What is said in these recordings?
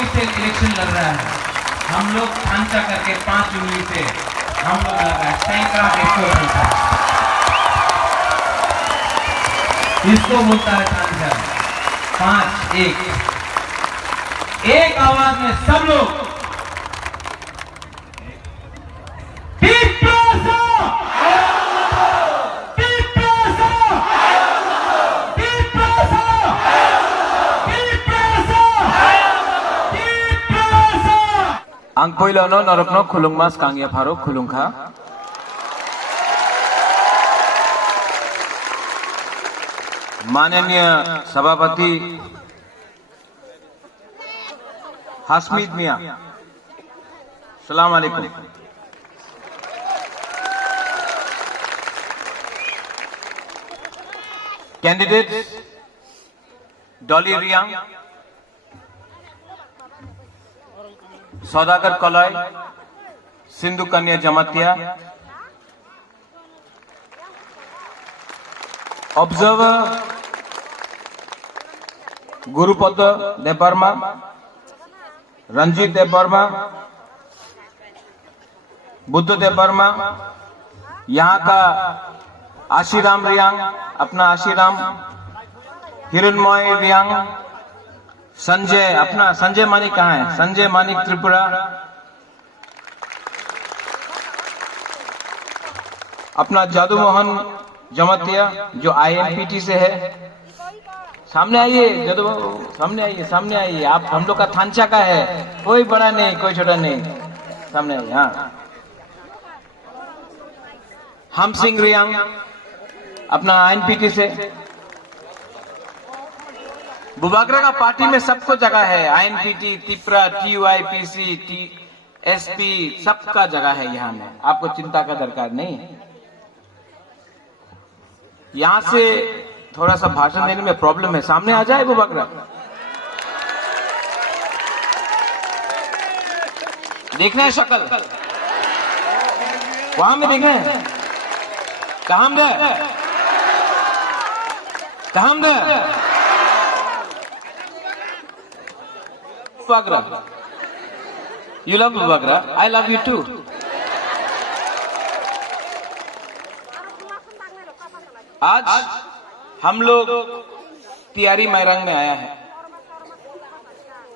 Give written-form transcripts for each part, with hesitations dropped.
उंगली से इलेक्शन लड़ रहा है, हम लोग थांचा करके 5 उंगली से हम लोग लगा सैकड़ा देखो बोलता है, इसको बोलता है थांचा। 5-1 एक आवाज में सब लोग Ang poilono norokno khulungmas kangya pharo khulungkha. माननीय सभापति हाशमीद मियां, सलाम अलैकुम। कैंडिडेट्स डॉली रियांग, सौदागर कलय, सिंधु कन्या जमातिया, ऑब्जर्वर गुरुपद देवबर्मा, रंजीत देवबर्मा, बुद्ध देवबर्मा, यहाँ का आशीराम रियांग, अपना आशीराम, हिरणमय रियांग, संजय, अपना संजय मानिक कहाँ है? संजय मानिक त्रिपुरा, अपना जादू मोहन जमातिया जो INPT से है। सामने आइए जादू, सामने आइए, सामने आइए। आप हम लोग का थांचा का है, कोई बड़ा नहीं कोई छोटा नहीं, सामने आइए। हाँ, हम सिंह रियांग, अपना INPT से। बुबागरा का पार्टी में सबको जगह है, INPT, त्रिपुरा, TUIPC, TSP, सबका जगह है यहाँ में, आपको चिंता का दरकार नहीं है। यहाँ से थोड़ा सा भाषण देने में प्रॉब्लम है, सामने आ जाए बुबागरा। देखना है शक्ल, वहां में देखना है, कहां गए, कहां गए Bubagra? You love Bubagra, I love you too. आज हम लोग तियारी मैरंग में आया है।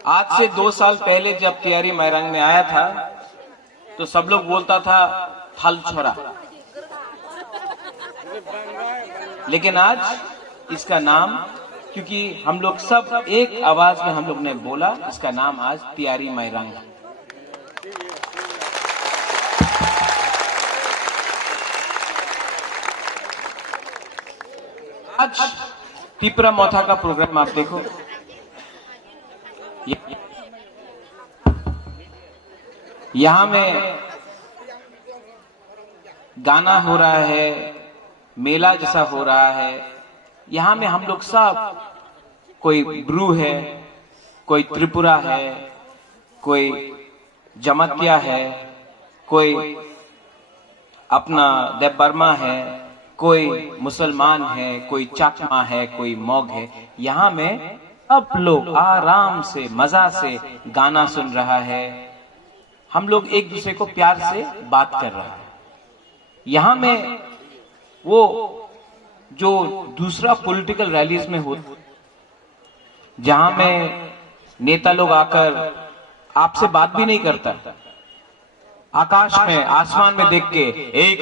आज से 2 साल पहले जब तियारी मैरंग में आया था तो सब लोग बोलता था थल छोरा, लेकिन आज इसका नाम, क्योंकि हम लोग सब एक आवाज में हम लोग ने बोला, इसका नाम आज तियारी मैरंग। आज त्रिपुरा मोथा का प्रोग्राम आप देखो, यहां में गाना हो रहा है, मेला जैसा हो रहा है। यहां में हम लोग सब, कोई ब्रू है, कोई त्रिपुरा है, कोई जमातिया है, कोई अपना देवबर्मा है, कोई मुसलमान है, कोई चाकमा है, कोई मौग है। यहाँ में सब लोग आराम से मजा से गाना सुन रहा है, हम लोग एक दूसरे को प्यार से बात कर रहा है। यहाँ में वो जो दूसरा पॉलिटिकल रैलीज में हो, जहां में नेता लोग आकर आपसे बात भी नहीं करता, आकाश में आसमान में देख के यही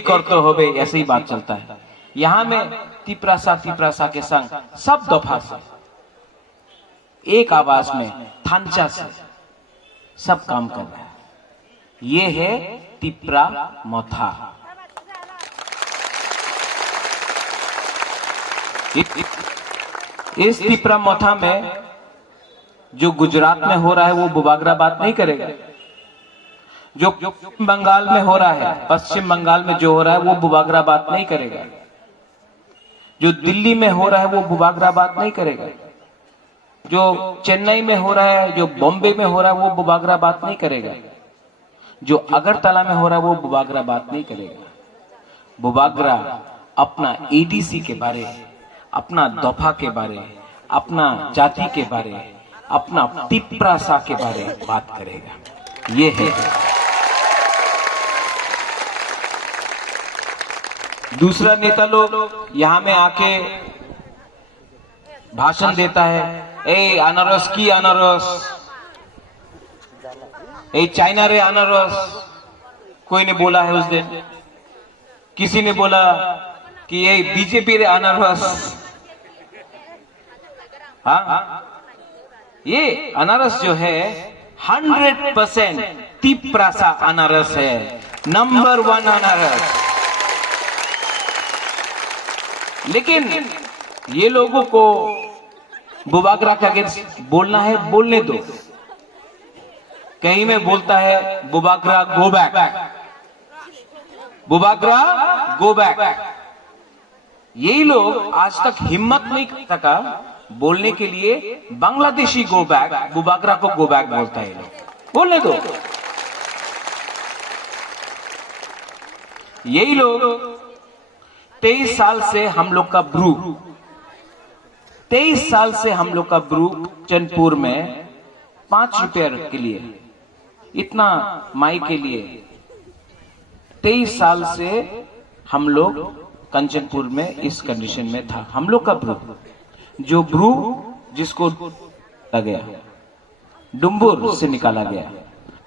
करते होबे ऐसे ही बात चलता है। यहाँ में तिपरासा के संग सब दफा से एक आवाज में थांचा से सब काम कर रहा है। ये है तिपरा मोथा। इस तिपरा मोथा में जो गुजरात में हो रहा है वो बुबागरा बात नहीं करेगा, जो बंगाल में हो रहा है, पश्चिम बंगाल में जो हो रहा है वो बुबागरा बात नहीं करेगा, जो दिल्ली में हो रहा है वो बुबागरा बात नहीं करेगा, जो चेन्नई में हो रहा है, जो बॉम्बे में हो रहा है वो बुबागरा बात नहीं करेगा, जो अगरतला में हो रहा है वो बुबागरा बात नहीं करेगा। बुबागरा अपना ADC के बारे, अपना दफा के बारे, अपना जाति के बारे, अपना तिप्रासा के बारे में बात करेगा। ये है दूसरा नेता लोग यहां में आके भाषण देता है, ए अनारस की अनारस, ए चाइना रे अनारस। कोई ने बोला है उस दिन, किसी ने बोला कि ये बीजेपी रे अनारस। हाँ, ये अनारस जो है 100% तिप्रासा अनारस है, नंबर 1 अनारस। लेकिन ये लोगों को बुबागरा के अगेंस्ट बोलना है, बोलने दो। कहीं में बोलता है Bubagra go back, Bubagra go back. यही लोग आज तक हिम्मत नहीं सका बोलने के लिए बांग्लादेशी गो बैक, बुबागरा को गो बैक बोलता है। लोग बोलने दो। यही लोग 23 साल से हम लोग का ब्रू, 23 साल से हम लोग का ब्रू चंदपुर में 5 रुपए के लिए, इतना माई के लिए 23 साल से हम लोग कंचनपुर में इस कंडीशन में था। हम लोग का ब्रू, जो ब्रू जिसको गया डुम्बुर से निकाला गया,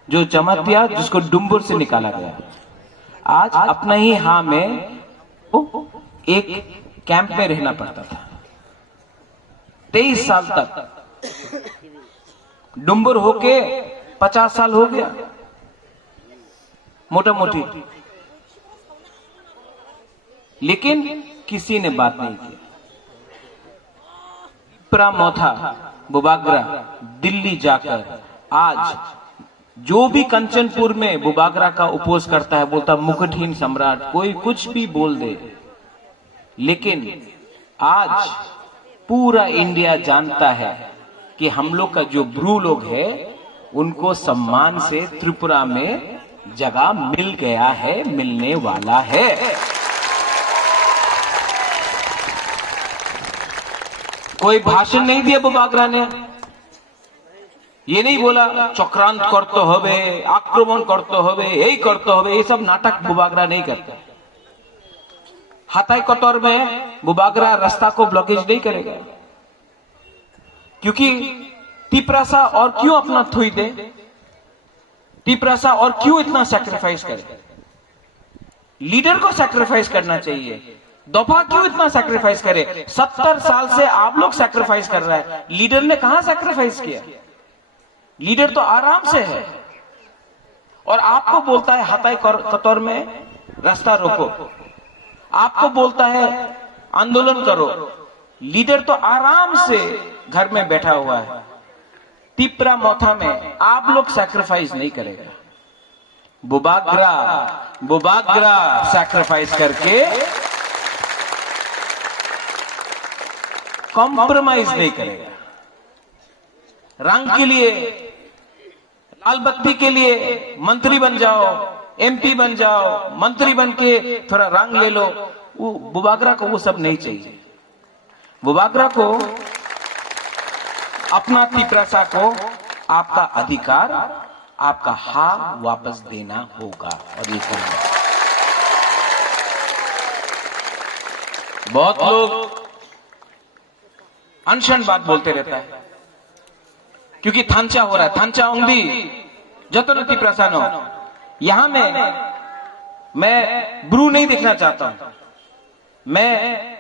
जो जमातिया जिसको डुम्बुर से निकाला गया, आज अपना ही हाँ में एक कैंप में रहना पड़ता था। 23 साल तक डुम्बुर होके 50 साल हो गया मोटा मोटी, लेकिन किसी ने बात नहीं की। तिप्रामोथा बुबागरा दिल्ली जाकर आज जो भी कंचनपुर में बुबागरा का उपोज करता है, बोलता मुकुटहीन सम्राट, कोई कुछ भी बोल दे, लेकिन आज पूरा इंडिया जानता है कि हम लोग का जो ब्रू लोग है उनको सम्मान से त्रिपुरा में जगह मिल गया है, मिलने वाला है। कोई भाषण नहीं दिया बुबागरा ने, ये नहीं बोला चक्रांत करते होवे, आक्रमण करते होवे, यही करते होवे, ये सब नाटक बुबागरा नहीं करता। हाथाई कटोर में बुबागरा रास्ता को ब्लॉकेज नहीं करेगा, क्योंकि तिप्रासा और क्यों अपना थुई दे, तिप्रासा और क्यों इतना सैक्रिफाइस करे। लीडर को सैक्रिफाइस करना चाहिए, दफा क्यों इतना सैक्रिफाइस करे। 70 साल से आप लोग सैक्रिफाइस कर रहे हैं, लीडर ने कहां सैक्रिफाइस किया। लीडर तो आराम से है और आपको बोलता है हाथाई कतौर में रास्ता रोको, आपको बोलता है आंदोलन करो। लीडर तो आराम से घर में बैठा हुआ है। तिप्रामोथा में आप लोग सैक्रिफाइस नहीं करेगा। बुबागरा सैक्रिफाइस करके कॉम्प्रोमाइज नहीं करेगा। रंग के लिए, लाल बत्ती के लिए मंत्री बन जाओ, एमपी बन जाओ, मंत्री बन के थोड़ा रंग ले लो, वो बुबागरा को वो सब नहीं चाहिए। बुबागरा को अपना तिप्रासा को आपका अधिकार, आपका हाँ वापस देना होगा और ये करना। बहुत लोग अनशन बात बोलते रहता है, क्योंकि थांचा हो रहा है, थांचा उंगली जतन तिप्रासा नो। यहां मैं ब्रू नहीं देखना चाहता हूं, मैं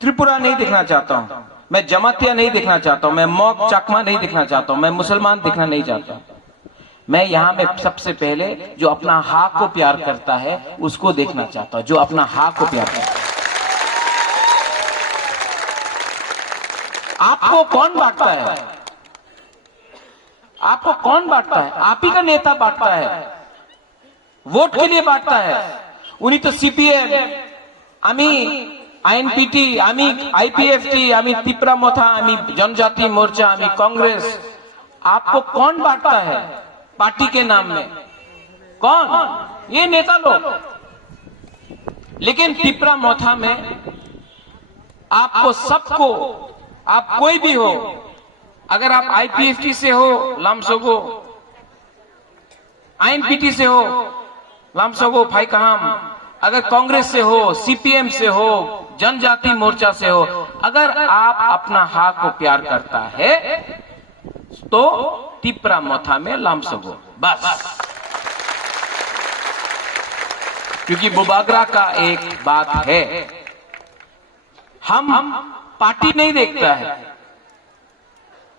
त्रिपुरा नहीं देखना चाहता हूं, मैं जमातिया नहीं देखना चाहता हूं, मैं मॉक चकमा नहीं देखना चाहता हूं, मैं मुसलमान देखना नहीं चाहता। मैं यहां में सबसे पहले जो अपना हाँ को प्यार करता है उसको देखना चाहता हूं, जो अपना हाँ को प्यार करता है। आपको कौन बांटता है? आपको कौन बांटता है? आप ही का नेता बांटता है, वोट के लिए बांटता है। उन्हीं तो सीपीएम, आमी आईएनपीटी, आमी आईपीएफटी, आमी तिप्रामोथा, आमी जनजाति मोर्चा, आमी कांग्रेस। आपको कौन बांटता है पार्टी के नाम में? कौन? ये नेता लोग। लेकिन तिप्रामोथा में आपको सबको, आप कोई भी हो, अगर आप आईपीएफटी से हो लामसोगो, आईएनपीटी से हो लामसोगो फाई कहाम, अगर कांग्रेस से हो, सीपीएम से हो, जनजाति मोर्चा से हो, अगर आप अपना हा को प्यार करता है तो तिप्रा मोथा में लामसोगो बस। क्योंकि बुबागरा का एक बात है, हम पार्टी नहीं देखता है,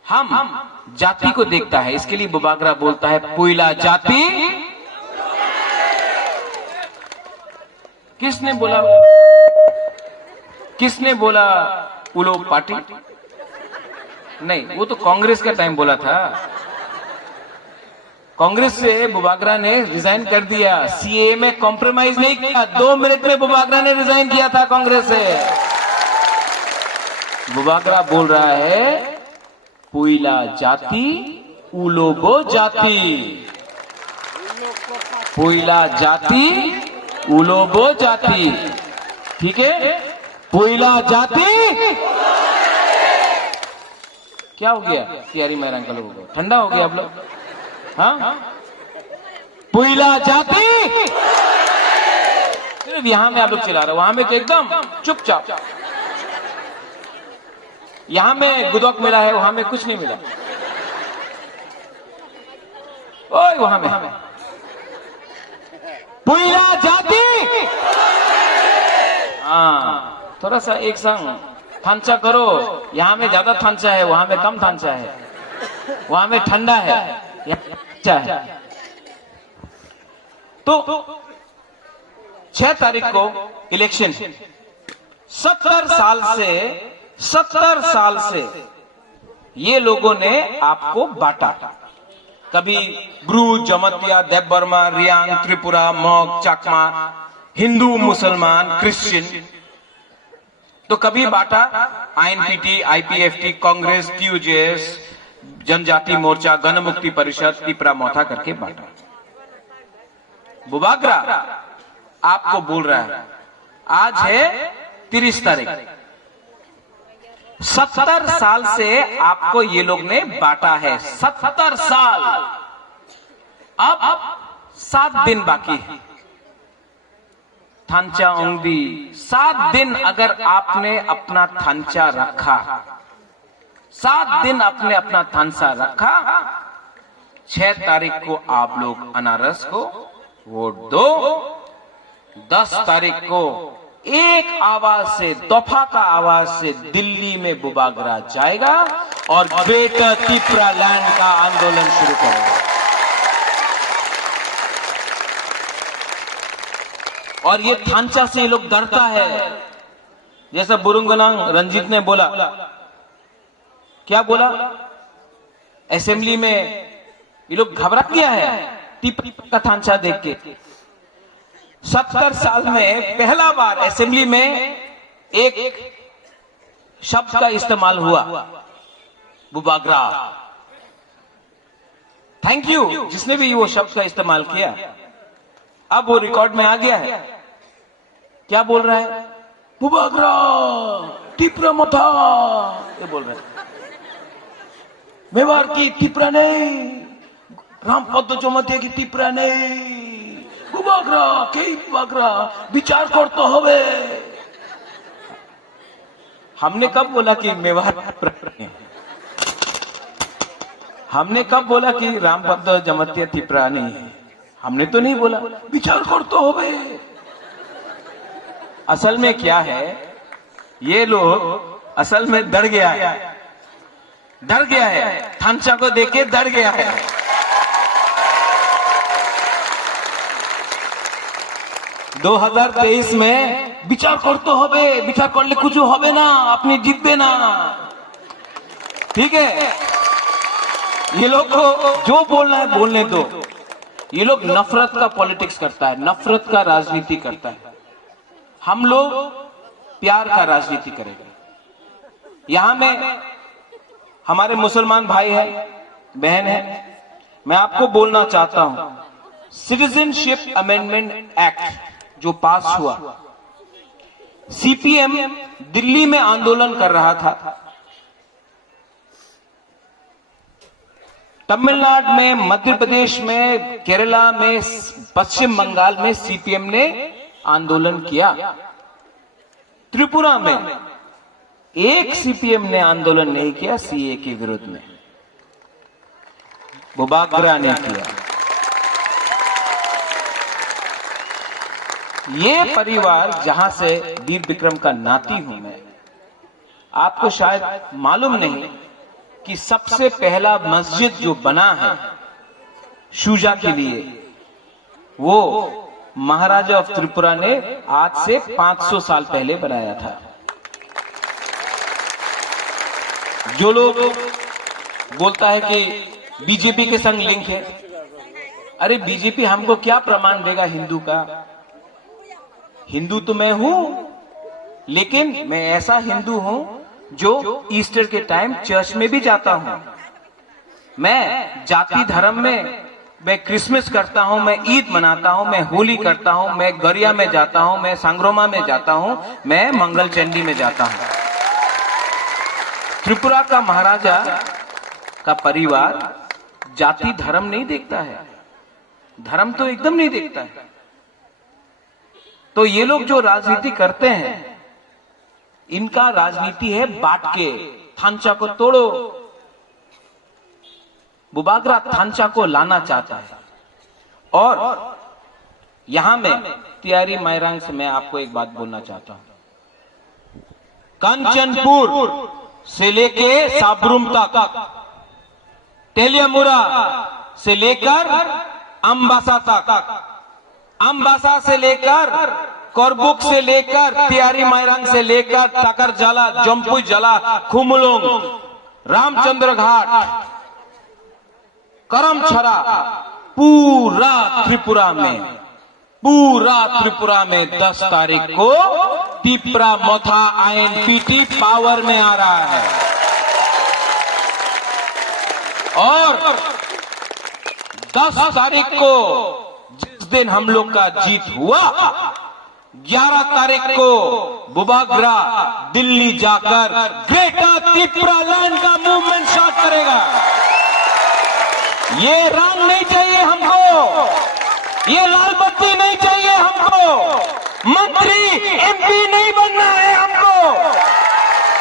हम जाति को देखता है। इसके लिए बुबागरा बोलता है पुइला जाति। किसने बोला, किसने बोला उलो पार्टी? नहीं, वो तो कांग्रेस का टाइम बोला था। कांग्रेस से बुबागरा ने रिजाइन कर दिया, सीए में कॉम्प्रोमाइज नहीं किया। 2 मिनट में बुबागरा ने रिजाइन किया था कांग्रेस से। बुबागरा बोल रहा है पुइला जाति उलोगो जाति, पुइला जाति उलोगो जाति, ठीक है? पुइला जाति। क्या हो गया प्यारी मेरा अंकल को? ठंडा हो गया आप लोग? हाँ, पुइला जाति। सिर्फ यहां में आप लोग चिल्ला रहे, वहां में तो एकदम चुपचाप। यहां में गुदौक मिला है, वहां में कुछ नहीं मिला। ओए वहां में पुइला जाति। हाँ, थोड़ा सा एक संग थांचा करो। यहां में ज्यादा थांचा है, वहां में कम थांचा है, वहां में ठंडा है, अच्छा है। तो 6 तारीख को इलेक्शन। 70 साल से ये लोगों ने आपको बांटा। कभी ब्रू, जमतिया, देवबर्मा, रियांग, त्रिपुरा, मॉग, चाकमा, हिंदू, मुसलमान, क्रिश्चियन। तो कभी बांटा आईएनपीटी, आईपीएफटी, कांग्रेस, क्यूजेएस, जनजाति मोर्चा, गण मुक्ति परिषद, तिप्रा मोथा करके बांटा। बुबागरा आपको बोल रहा है, आज है 30 तारीख, 70 साल से आपको ये लोग ने बांटा है। 70 साल, अब 7 दिन बाकी है। थांचा ओंगदी 7 दिन अगर आपने अपना थांचा रखा, 7 दिन आपने अपना थांचा रखा, 6 तारीख को आप लोग अनारस को वोट दो। 10 तारीख को एक आवाज से, दफा का आवाज से दिल्ली में बुबागरा जाएगा और ग्रेटर तिप्रा लैंड का आंदोलन शुरू करेगा। और ये थांचा से ये लोग डरता है। जैसा बुरुंगनांग रंजीत ने बोला, क्या बोला? असेंबली में ये लोग घबरा गया है तिप्रा का थांचा देख के। 70 साल में पहला बार असेंबली में एक शब्द का इस्तेमाल हुआ, बुबागरा। थैंक यू जिसने भी वो शब्द का इस्तेमाल किया। अब वो रिकॉर्ड में आ गया है। क्या बोल रहा है? बुबागरा, तिप्रा मोथा, ये बोल रहा है। मेवाड़ की तिप्रा नहीं, रामपद जमातिया की तिप्रा नहीं, बुबागरा के बुबागरा विचार करते होवे। हमने कब बोला कि मेवाड़? हमने कब बोला कि रामपद जमातिया तिप्रा नहीं है? हमने तो नहीं बोला, विचार करते होवे। असल में क्या है, ये लोग असल में डर गया है, डर गया है, थांचा को देख के डर गया है। दो 2023 में विचार करते होवे, विचार करले कुछ होवे ना, अपनी जीतबे ना, ठीक है? ये लोग को जो बोलना है बोलने दो। ये लोग नफरत का पॉलिटिक्स करता है, नफरत का राजनीति करता है। हम लोग प्यार का राजनीति करेंगे। यहां में हमारे मुसलमान भाई है, बहन है। मैं आपको बोलना चाहता हूं, सिटीजनशिप अमेंडमेंट एक्ट जो पास हुआ, सीपीएम दिल्ली में आंदोलन कर रहा था। तमिलनाडु में, मध्य प्रदेश में, केरला में, पश्चिम बंगाल में सीपीएम ने आंदोलन किया। त्रिपुरा में एक सीपीएम ने आंदोलन नहीं किया सीए के विरोध में, बुबागरा ने किया। ये परिवार जहां से वीर विक्रम का नाती हूं मैं, आपको शायद मालूम नहीं कि सबसे पहला मस्जिद जो बना है शुजा के लिए, वो महाराजा ऑफ त्रिपुरा ने आज से 500 साल पहले बनाया था। जो लोग बोलता है कि बीजेपी के संग लिंक है, अरे बीजेपी हमको क्या प्रमाण देगा हिंदू का? हिंदू तो मैं हूं, लेकिन मैं ऐसा हिंदू हूं जो ईस्टर के टाइम चर्च में भी जाता हूं। मैं जाति धर्म में, मैं क्रिसमस करता हूं, मैं ईद मनाता हूं, मैं होली करता हूं, मैं गरिया में जाता हूं, मैं सांग्रोमा में जाता हूं, मैं मंगल चंडी में जाता हूं। त्रिपुरा का महाराजा का परिवार जाति धर्म नहीं देखता है, धर्म तो एकदम नहीं देखता है। तो ये लोग जो राजनीति करते हैं, इनका राजनीति है बांट के, थांचा को तोड़ो। बुबागरा थांचा को लाना चाहता है। और यहां में तियारी मायरांग से मैं आपको एक बात बोलना चाहता हूं। कंचनपुर से लेके साबरूम तक, तेलियामुरा से लेकर अम्बासा तक, अम्बासा से लेकर करबुक से लेकर तियारी मायरांग से लेकर टाकर जला, जम्पुई जला, खुमलोंग, रामचंद्र घाट, करमछरा, पूरा त्रिपुरा में 10 तारीख को तिप्रा मोथा आईएनपीटी पावर में आ रहा है। और 10 तारीख को जिस दिन हम लोग का जीत हुआ, 11 तारीख को बुबागरा दिल्ली जाकर ग्रेटर त्रिपुरा लैंड का मूवमेंट स्टार्ट करेगा। ये रंग नहीं चाहिए हमको, ये लाल बत्ती नहीं चाहिए हमको, मंत्री एमपी नहीं बनना है हमको,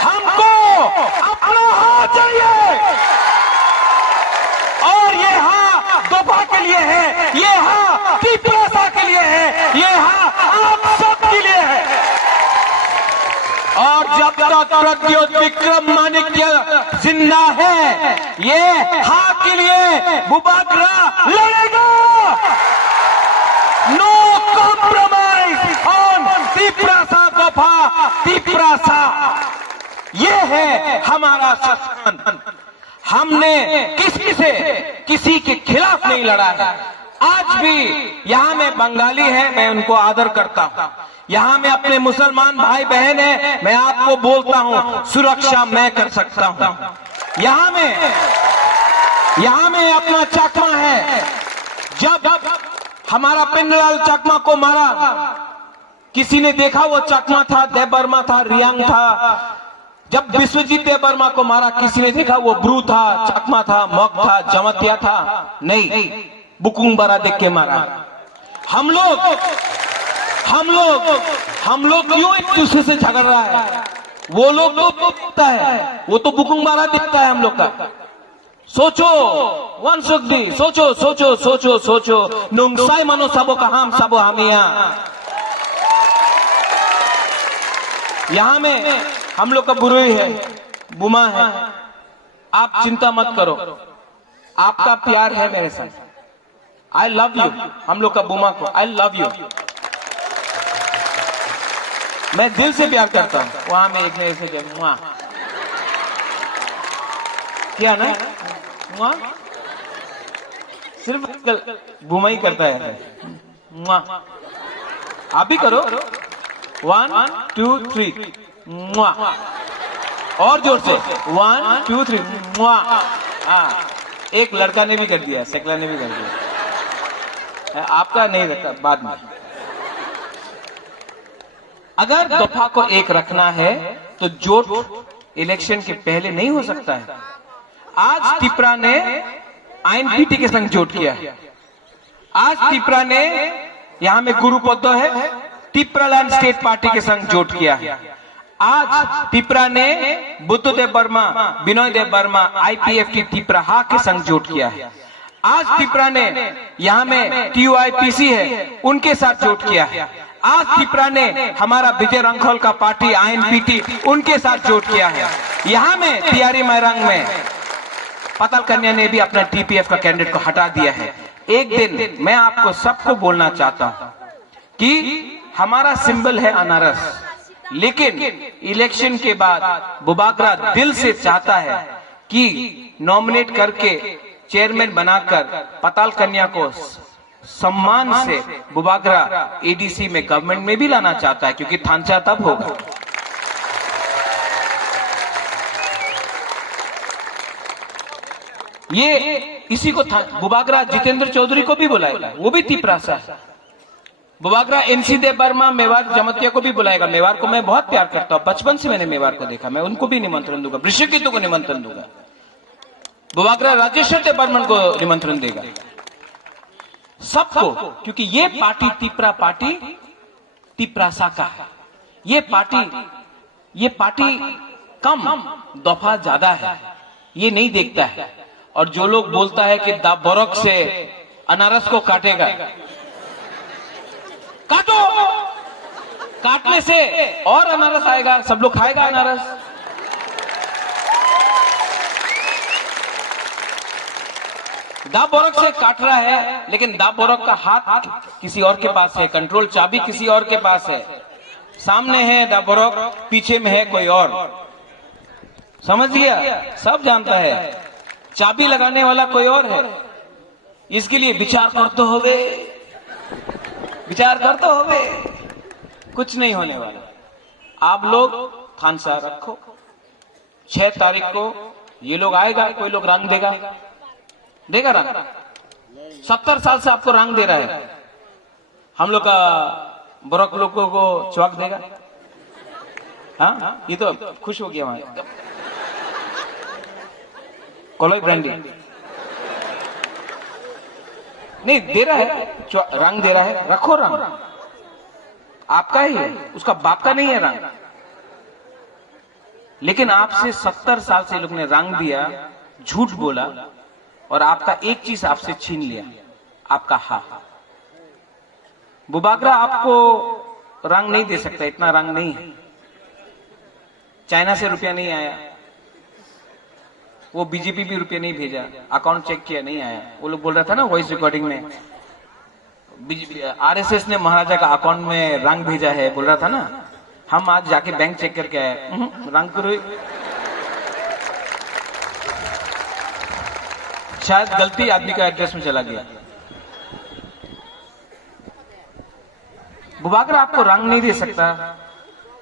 हमको अपना हाथ चाहिए। और ये हाँ दफा के लिए है, ये हाँ त्रिपुरा के लिए है, ये हाँ आप सब के लिए है। और जब तक प्रद्योत विक्रम माणिक्य जिंदा है, ये हाँ के लिए बुबागरा लड़ेगा। नो कॉम्प्रोमाइज ऑन त्रिपुरा दफा त्रिपुरा। ये है हमारा शासन। हमने किसी से किसी के खिलाफ नहीं लड़ा है। आज भी यहाँ में बंगाली है, मैं उनको आदर करता हूँ। यहाँ में अपने मुसलमान भाई बहन है, मैं आपको बोलता हूँ सुरक्षा मैं कर सकता हूँ। यहाँ में अपना चकमा है। जब हमारा पिंडलाल चकमा को मारा, किसी ने देखा वो चकमा था, देबर्मा था, रियांग था। जब विश्वजीत देबर्मा को मारा, किसी ने देखा वो ब्रू था, चकमा था, मग था, जमतिया था? नहीं, बुकुंग बारा देख के मारा। हम लोग क्यों एक दूसरे से झगड़ रहा है? वो लोग तो दिखता है, वो तो बुकुंग बारा दिखता है हम लोग का। सोचो वन सुखदी, सोचो नुंगसाई मनो सबो कहाम सबो हमिया। यहाँ में हम लोग का बुरुई है, बुमा है। आप चिंता मत करो, आपका प्यार है मेरे साथ। I love you. हम लोग का बुमा को आई लव यू, मैं दिल से प्यार करता हूँ। वहां में एक ने ऐसे किया ना, वहां सिर्फ बुमा ही करता है। आप भी करो, 1 2 3 और जोर से 1 2 3। हाँ, एक लड़का ने भी कर दिया, सेकला ने भी कर दिया। आपका नहीं रखा बाद में। अगर दफा को एक रखना है तो जोट इलेक्शन के पहले नहीं हो सकता है। आज त्रिपुरा ने आईएनपीटी के संग जोट किया है। आज त्रिपुरा ने, यहां में गुरु पद्दो है, त्रिपुरालैंड स्टेट पार्टी के संग जोट किया है। आज त्रिपुरा ने बुद्धदेव वर्मा, विनय देव वर्मा, आईपीएफटी त्रिपुरा के संग जोट किया है। आज त्रिपुरा ने, यहां में टीयूआईपीसी है, उनके साथ जोट किया है। आज त्रिपुरा ने हमारा विजय रंखोल का पार्टी आईएनपीटी, उनके साथ जोट किया है। यहां में तियारी मैरांग में पताल कन्या ने भी अपना टीपीएफ का कैंडिडेट को हटा दिया है। एक दिन मैं आपको सबको बोलना चाहता हूं कि हमारा सिंबल है अनारस, लेकिन इलेक्शन के बाद बुबागरा दिल से चाहता है कि नॉमिनेट करके चेयरमैन बनाकर पताल कन्या को सम्मान से बुबागरा एडीसी में गवर्नमेंट में भी लाना चाहता है, क्योंकि थांचा तब होगा। ये इसी को बुबागरा जितेंद्र चौधरी को भी बुलाएगा, वो भी त्रिपुरा से है। बुबागरा एनसी देव वर्मा मेवाड़ जमतिया को भी बुलाएगा। मेवाड़ को मैं बहुत प्यार करता हूं, बचपन से मैंने मेवाड़ को देखा, मैं उनको भी निमंत्रण दूंगा, वृषकेतु को निमंत्रण दूंगा, बुबागरा राजेश्वर देव बर्मन को निमंत्रण देगा, सबको, क्योंकि ये पार्टी त्रिपुरा पार्टी त्रिपुरासा का है। ये पार्टी कम दफा ज्यादा है, ये नहीं देखता है। और जो लोग बोलता है कि दा बोरक से अनारस को काटेगा, काटो, काटने से और अनारस आएगा, सब लोग खाएगा अनारस। दा बोरक से काट रहा है, लेकिन दा बोरक का हाथ किसी और के पास है, कंट्रोल चाबी किसी और के पास है। सामने है दा बोरक, पीछे में है कोई और, समझ गया? सब जानता है चाबी लगाने वाला कोई और है। इसके लिए विचार करते होवे, विचार करते होवे, कुछ नहीं होने वाला। आप लोग थानसा रखो, 6 तारीख को ये लोग आएगा, कोई लोग रंग देगा रंग। 70 साल से आपको रंग दे रहा है, हम लोग का बोरक लोगों को चौक देगा। हाँ, ये तो खुश हो गया वहां। कोलोई ब्रांडी नहीं दे रहा है, रंग दे रहा है, रखो रंग, आपका ही है, उसका बाप का नहीं है रंग। लेकिन आपसे 70 साल से लोग ने रंग दिया, झूठ बोला, और आपका एक चीज आपसे छीन लिया, आपका हाथ। बुबागरा आपको रंग नहीं दे सकता, इतना रंग नहीं है। चाइना से रुपया नहीं आया, वो बीजेपी भी रुपया नहीं भेजा, अकाउंट चेक किया, नहीं आया। वो लोग बोल रहा था ना वॉइस रिकॉर्डिंग में, आरएसएस ने महाराजा का अकाउंट में रंग भेजा है, बोल रहा था ना। हम आज जाके बैंक चेक करके आए, रंग करो, शायद गलती आदमी का एड्रेस में चला गया। बुबागरा आपको रंग नहीं दे सकता,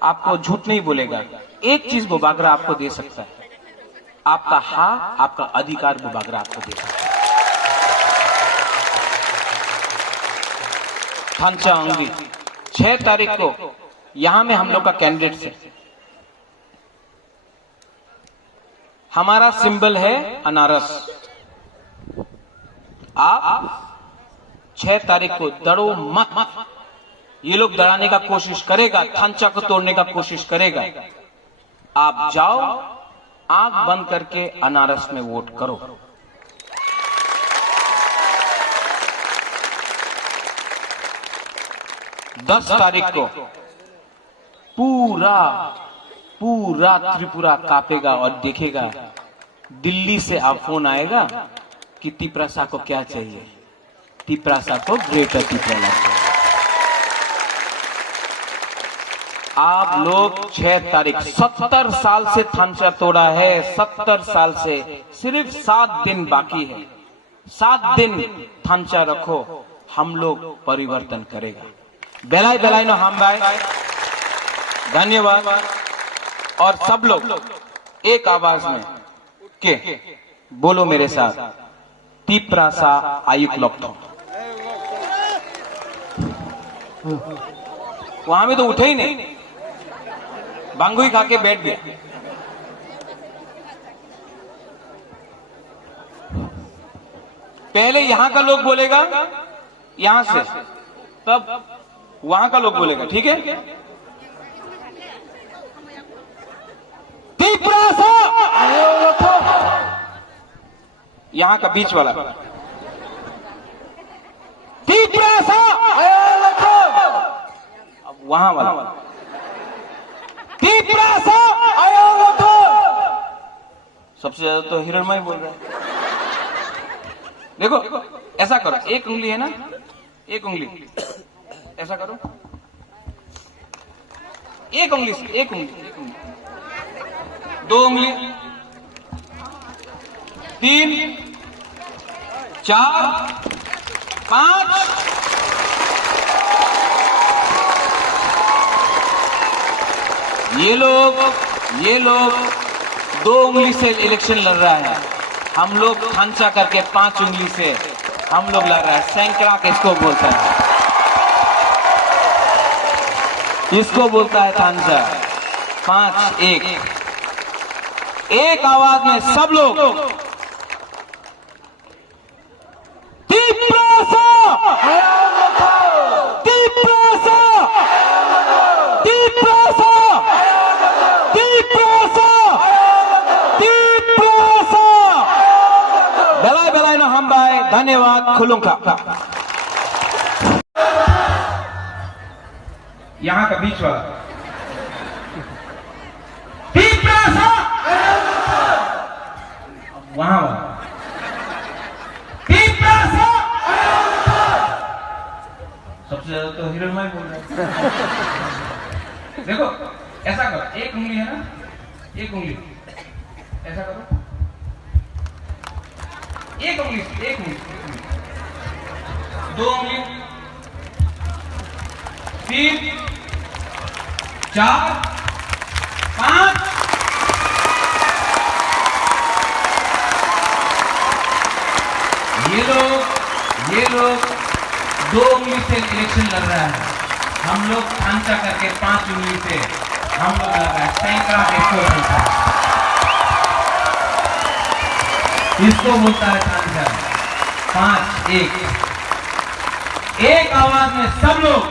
आपको झूठ नहीं बोलेगा। एक चीज बुबागरा आपको दे सकता है, आपका हाँ, आपका अधिकार बुबागरा आपको दे सकता है। थांचा आऊंगी 6 तारीख को, यहां में हम लोग का कैंडिडेट है, हमारा सिंबल है अनारस। आप 6 तारीख को डरो मत, ये लोग डराने का कोशिश करेगा, थांचा को तोड़ने का कोशिश करेगा। आप जाओ, आंख बंद करके अनारस में वोट करो। दस तारीख को पूरा त्रिपुरा कांपेगा और देखेगा, दिल्ली से आप फोन आएगा कि त्रिपुरा को क्या चाहिए, त्रिपुरा को ग्रेटर त्रिपुरा चाहिए। आप लोग 6 तारीख, 70 साल से थांचा तोड़ा है, 70 साल से, सिर्फ 7 दिन बाकी है, 7 दिन थांचा रखो, हम लोग परिवर्तन करेगा। बेलाई बेलाई नो हम भाई, धन्यवाद। और सब लोग एक आवाज में के बोलो मेरे साथ, त्रिपुरा आयुक्त लोग। वहां में तो उठे ही नहीं, बांगुई खा के बैठ गया। पहले यहां का लोग बोलेगा, यहां से, तब वहां का लोग बोलेगा, ठीक है? यहां का बीच वाला, अब वहां वाला, सबसे ज्यादा तो हिरणमय बोल रहा है। देखो ऐसा करो, एक उंगली है ना, एक उंगली ऐसा करो, एक उंगली से, एक उंगली, दो उंगली, 3, 4, 5, ये लोग 2 उंगली से इलेक्शन लड़ रहा है, हम लोग थांचा करके 5 उंगली से हम लोग लड़ रहा है। सैंकड़ा किसको बोलता है? इसको बोलता है थांचा। 5, 1 आवाज में सब लोग बेलाय नो हम भाई, धन्यवाद, खुलूंगा। यहाँ का बीच वाला, वहां वाला, सबसे ज्यादा तो हिरणमय बोल रहा है। देखो ऐसा करो, एक उंगली है ना, एक उंगली ऐसा करो, एक उंगली, 2 उंगली, 3, 4, 5, ये लोग 2 उंगली से इलेक्शन लड़ रहा है, हम लोग थांचा करके 5 उंगली से हम लोग लड़ रहा है। सैंकड़ा किसको बोलता है? इसको बोलता है थांचा। 5, 1 आवाज में सब लोग